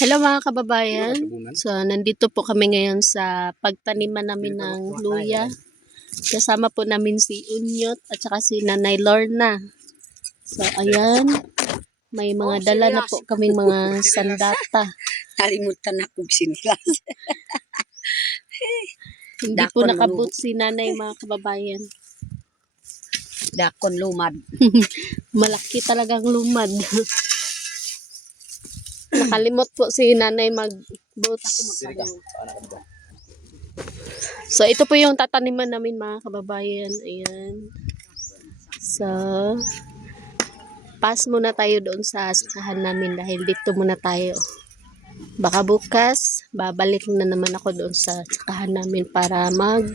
Hello mga kababayan. So, nandito po kami ngayon sa pagtaniman namin ng luya. Kasama po namin si Unyot at saka si Nanay Lorna. So, ayan. May mga dala na po kaming mga sandata. Nalimutan na kong sinilas. Hindi po nakabot si Nanay mga kababayan. Dakon lumad. Malaki talagang lumad. Nakalimot po si Nanay mag-boots. So, ito po yung tataniman namin mga kababayan. Ayan. So, pass muna tayo doon sa sakahan namin dahil dito muna tayo. Baka bukas, babalik na naman ako doon sa sakahan namin para mag-trabaho.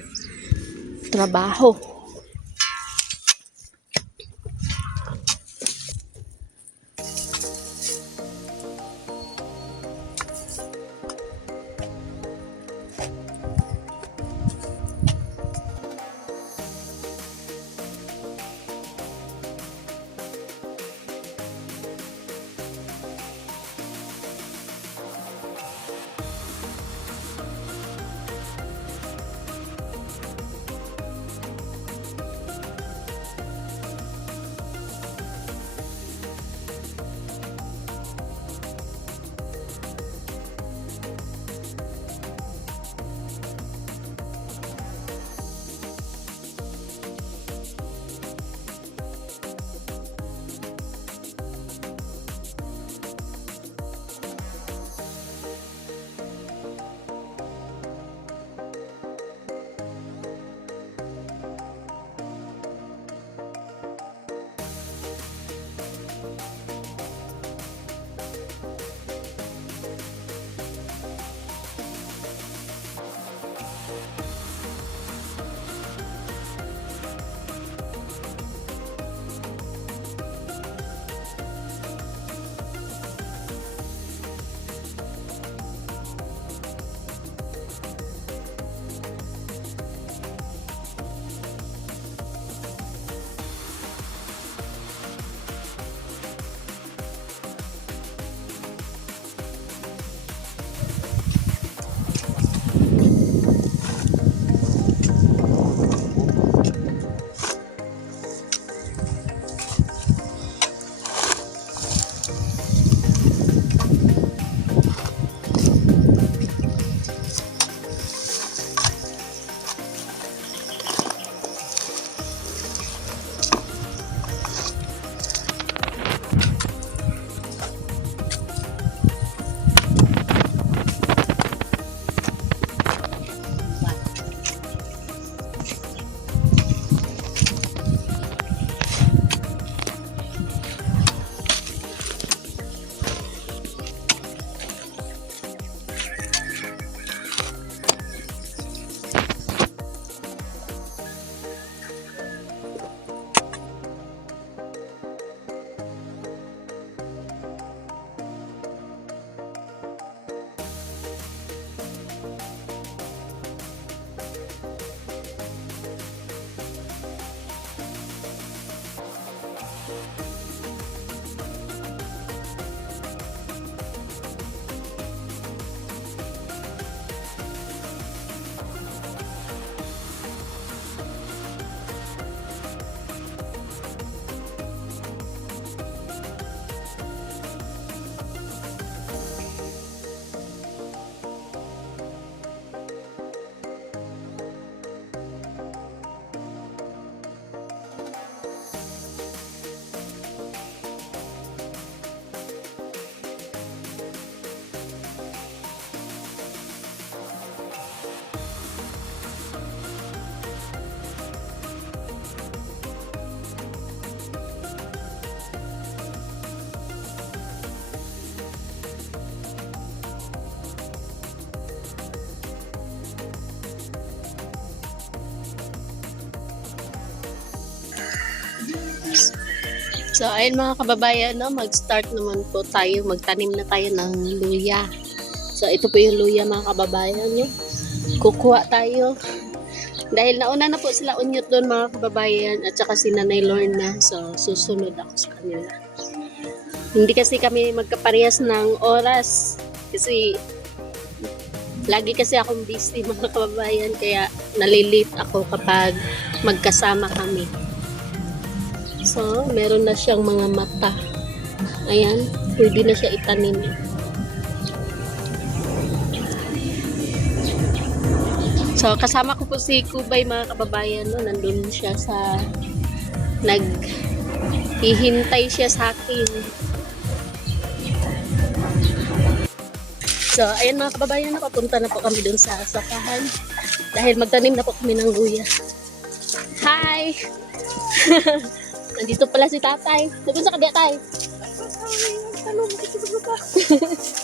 So, ayun mga kababayan, no, mag-start naman po tayo, magtanim na tayo ng luya. So, ito po yung luya mga kababayan, no. Kukuha tayo. Dahil nauna na po sila Unyot doon mga kababayan at saka si Nanay Lorna. So, susunod ako sa kanila. Hindi kasi kami magkaparehas ng oras. Kasi lagi kasi akong busy mga kababayan, kaya nalilate ako kapag magkasama kami. So, meron na siyang mga mata. Ayan, pwede na siya itanim. So, kasama ko po si Kubay mga kababayan. No? Nandun siya sa naghihintay siya sa akin. So, ayan mga kababayan, napapunta na po kami dun sa sakahan. Dahil magtanim na po kami ng luya. Hi! Nandito pala si tatay. Sabi sa kadya tay.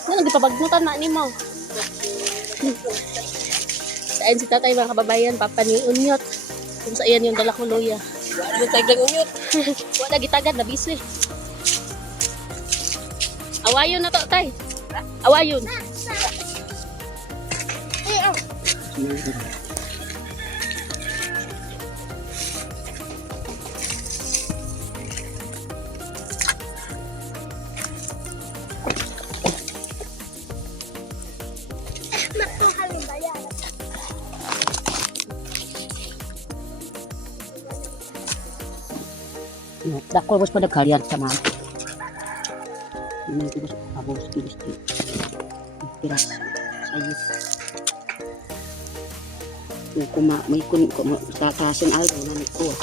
Ano nagpapagmutan na ni mo? Saan si tatay mga kababayan, papa ni Unyot. Kung saan yung dala ko luya. Wala tayo lang unyot. Wala gitagad na busy. Awayon na to tay. Awayon. Dako bos pada kalian sama. Ini itu bos abos kibis. Kiras sayur. Kuma may kun sa tasin aldo na nito.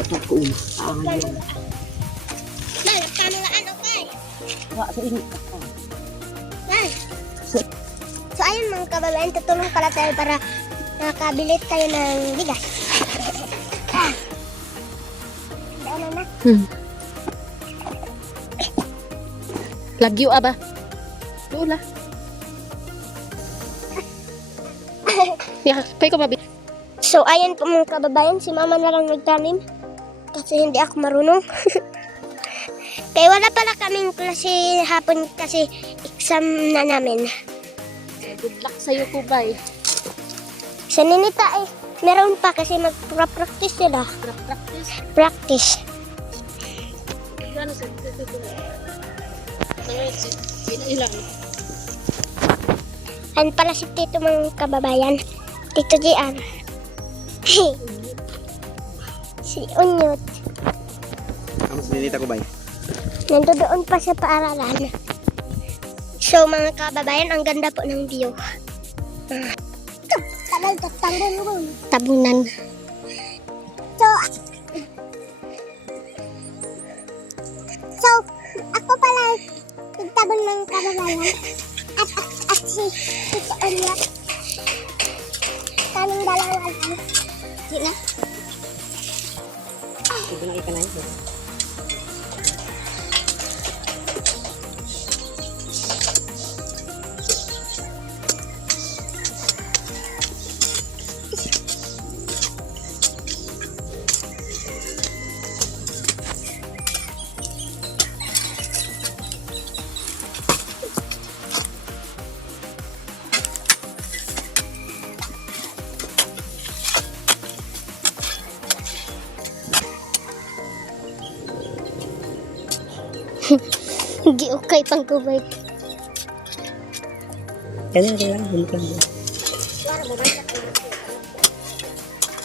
At ko uma. Ang wa sa ini. So ayun mga kababayan, tutulong pala tayo para nakakabili tayo ng bigas. Ano na? Lagyo aba. Wala. Ya, pay ko mabi. So ayun po mga kababayan, si mama na lang nagtanim kasi hindi ako marunong. Kaya wala pala kaming klase hapon kasi exam na namin. Good luck sa'yo, Kubay. Sa Ninita eh, meron pa kasi mag-practice sila. Practice. Practice. Ano sa ilang? Ano pala si Tito mga kababayan? Tito JR. Si Unyot. Kamu sinilita ko ba? Nandoon pa sa paaralan. So mga kababayan, ang ganda po ng view. Tabunan. So ako pala nagtabon ng kababayan. At si Tito Unyot. Kaming dalawa lang. Sina? Ito na ikanay. Hindi okay pang kubay. Kaya lang bukan.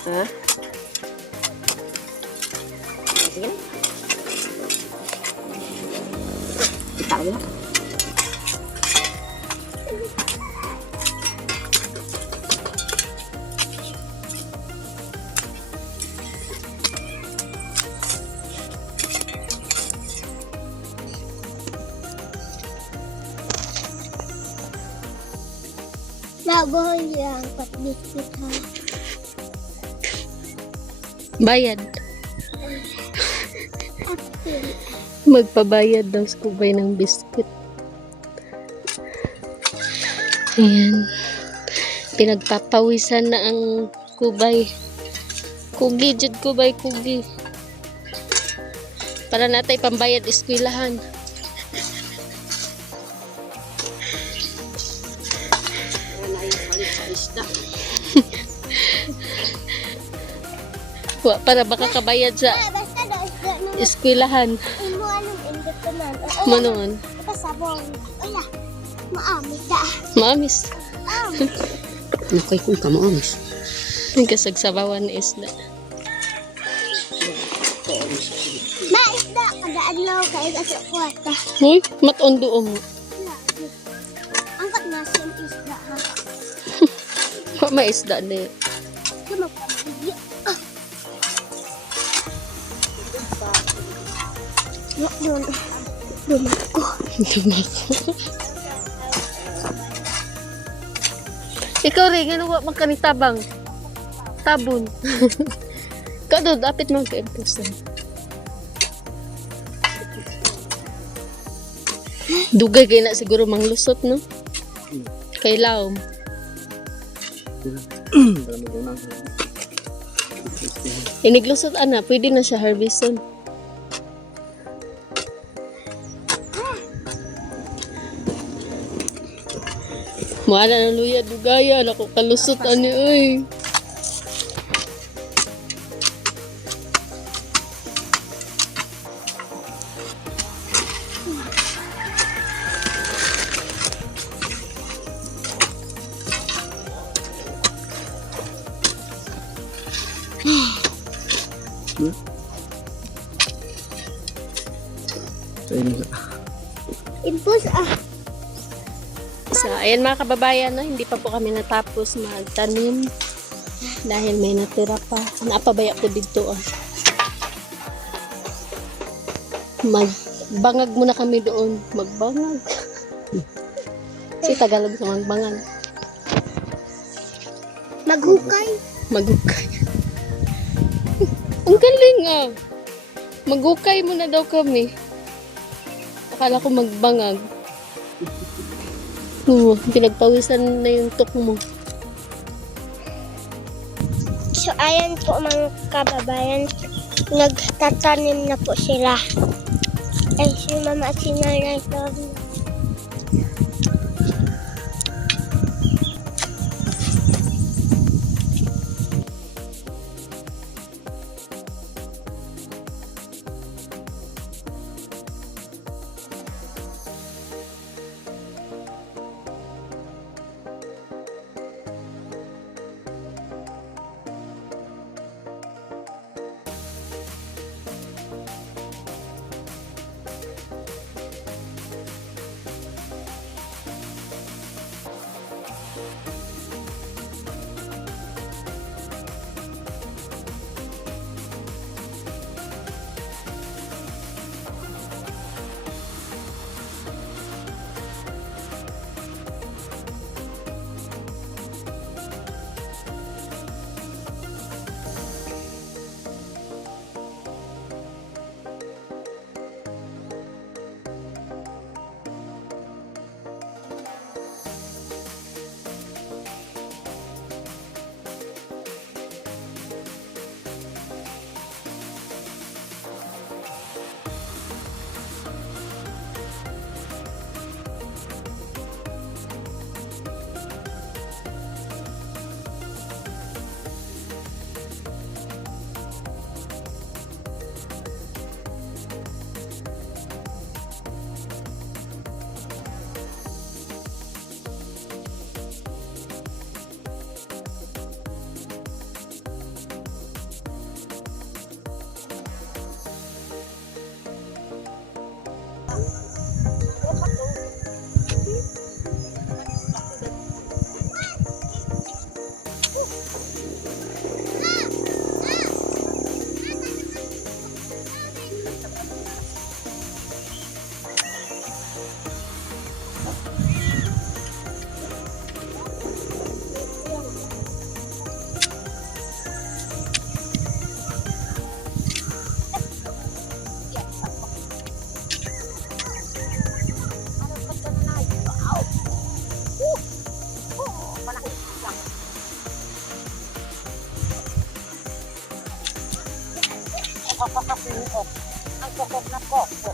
Ha? Sige. Tahu. Baboy yang patbiskuit ha. Bayad. Magpabayad daw si Kubay ng biscuit. Ayan. Pinagpapawisan na ang Kubay. Kugi, jud Kubay, kugi. Para natay pambayad eskwelahan. Wa para baka kabayad sa Basta daw eskwelahan. imo anong indot man. Manoon. Kasabot. Wala. Maamis da. Maamis. Nakay kung ka maamis. Ang kasagsabawan na isda. Maisda. Kada adlaw kay sa kwarta. Hoy, matondo mo. Angkat na siyang isda ha. May isda na yun. Kumapagyo. Doon. Dumako. Dumako. Ikaw rin, ano ba magkanitabang? Tabon. Kadod, apit mo ka-imposan. Dugay kayo na siguro manglusot, no? Kay Laom. Iniglusot, ana, pwede na siya harveston. Maala ng luya, dugaya. Ako kalusot, ani, oy. Impus So, ayan mga kababayan, no? Hindi pa po kami natapos magtanim dahil may natira pa. Napabaya ko dito. Magbangag muna kami doon. Magbangag. Si Tagalog sa magbangag. Maghukay. Maghukay. Ang galing ah. Maghukay muna daw kami. Akala ko magbangag. Pinagpawisan na yung tok mo. So, ayan po mga kababayan. Nagtatanim na po sila. Ay, si mama at si nanay. Ang kokok na koko.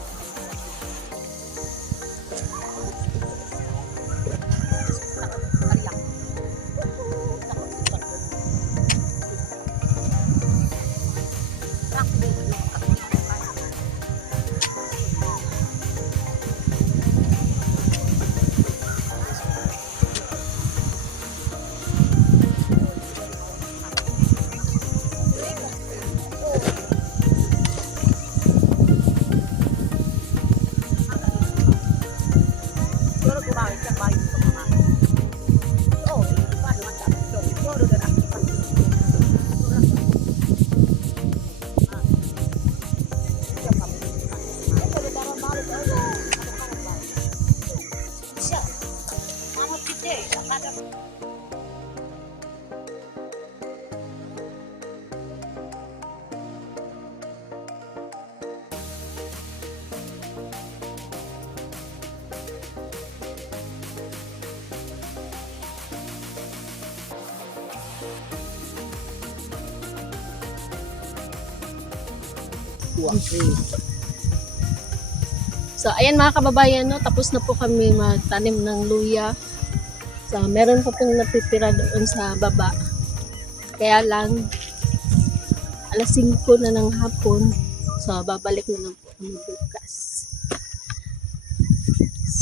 So, ayan mga kababayan, no, tapos na po kami magtanim ng luya. So, meron pa pong natitira doon sa baba. Kaya lang, alas 5 na ng hapon. So, babalik na lang po kami bukas.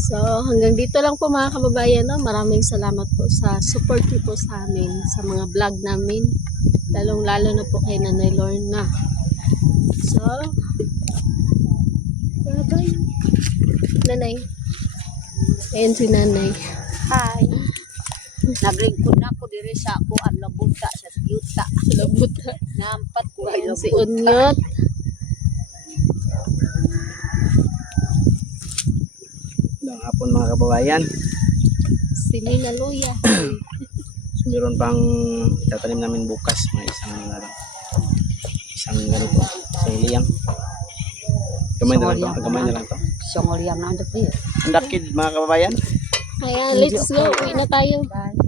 So, hanggang dito lang po mga kababayan, no. Maraming salamat po sa support niyo po sa amin, sa mga vlog namin. Lalong-lalo na po kay Nanay Lorna. So, bye-bye. Nanay. Ayan si Nanay. Hi. Naglingkod na ko diri sa kuan labuta sa yuta. Labot. Nampat ko Ayan si Unyot. Magandang hapon mga kababayan. Si Nina Luya. So, meron pang tatanim namin bukas. May isang ganito. Isang liyang. Gamay na lang to. Gamay na lang to. Siyong liang na ando. Ang dakid mga kababayan. Ayan, let's go. Uwi na tayo. Bye.